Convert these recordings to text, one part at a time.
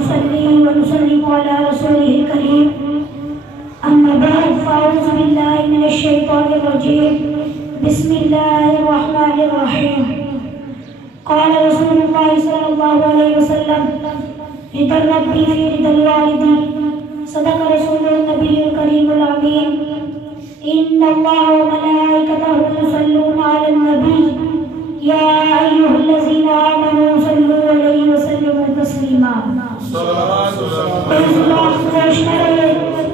ونصلي ونسلم على رسوله الكريم أما بعد فأعوذ بالله من الشيطان الرجيم بسم الله الرحمن الرحيم قال رسول الله صلى الله عليه وسلم رضا الرب في رضا الوالدين صدق رسول النبي الكريم الأمين إن الله وملائكته يصلون على النبي يا أيها الذين آمنوا صلوا عليه وسلموا تسليما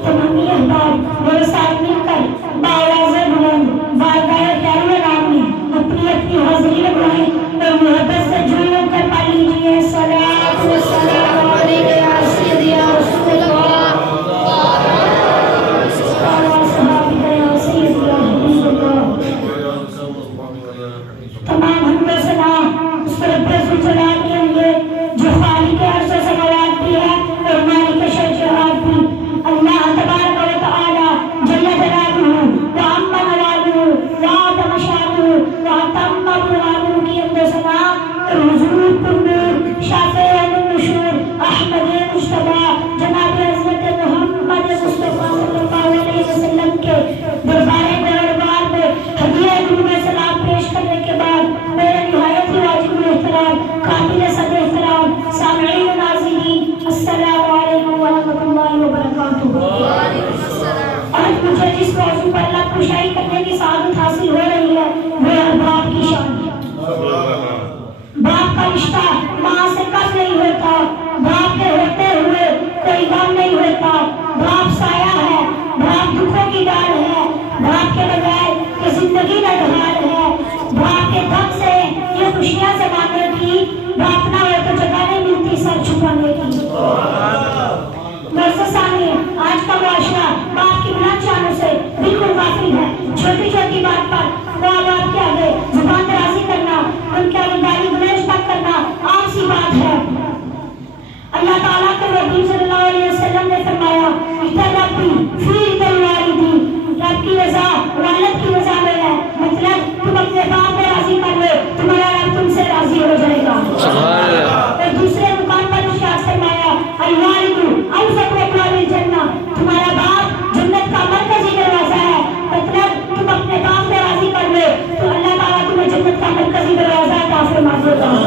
تمامی احباب میرے ساتھ مل کر باواز بلند بارگاہ کرام میں اپنی اپنی حاضری لگائیں اور محبت سے جڑ کر پڑھ لیجیے صلاۃ و سلام علیک یا سیدی یا رسول اللہ تمام حمد و ثنا اس رب الجلال کے لیے جو خالق عرش و سماوات بھی ہے اور مالک شجاعت بھی اللہ تبارک و تعالی جل جلالہ و عم جلالہ و عظم شانہ و تم برہانہ کی حمد و ثنا اور حضور النور شافع النشور احمد مجتبی جناب حضرت محمد مصطفیٰ صلی اللہ علیہ وسلم کے دربار دربار میں ہدیہ درود سلام پیش کرنے کے بعد میرے نہایت ہی واجب الاحترام قابل صد احترام سامعین و ناظرین السلام علیکم ورحمۃ اللہ وبرکاتہ۔ آج مجھے جس موضوع پر اللہ کشائی کرنے کی سعادت حاصل ہو رہی ہے وہ ہے باپ کی شان۔ باپ کا رشتہ ماں سے کم نہیں ہوتا، باپ کے ہوتے ہوئے کوئی غم نہیں ہوتا، باپ سایہ ہے، باپ دکھوں کی ڈال ہے، باپ کے بغیر یہ زندگی نڈھال ہے، باپ کے دم سے یہ خوشیاں زمانے کی، باپ نہ ہو تو جگہ نہیں ملتی سر چھپانے کی۔ سامنے آج کا معاشرہ باپ کی بلند شانوں سے بالکل غافل ہے۔ چھوٹی چھوٹی بات پر ماں باپ کے آگے زبان درازی کرنا، ان کے آگے گالی گلوچ تک کرنا عام سی بات ہے۔ اللہ تعالیٰ کے نبی صلی اللہ علیہ وسلم نے فرمایا ربی فی رضا الوالدین، رب کی رضا والد کی رضا میں ہے، مطلب تم اپنے باپ کو راضی کر لو تمہارا رب تم سے راضی ہو جائے گا۔ اور دوسرے مقام پر ارشاد فرمایا الوالد اوسط ابواب الجنہ، تمہارا باپ جنت کا مرکزی دروازہ ہے، مطلب تم اپنے باپ کو راضی کر لو تو اللہ تعالیٰ تمہیں جنت کا مرکزی دروازہ عطا فرما دے گا۔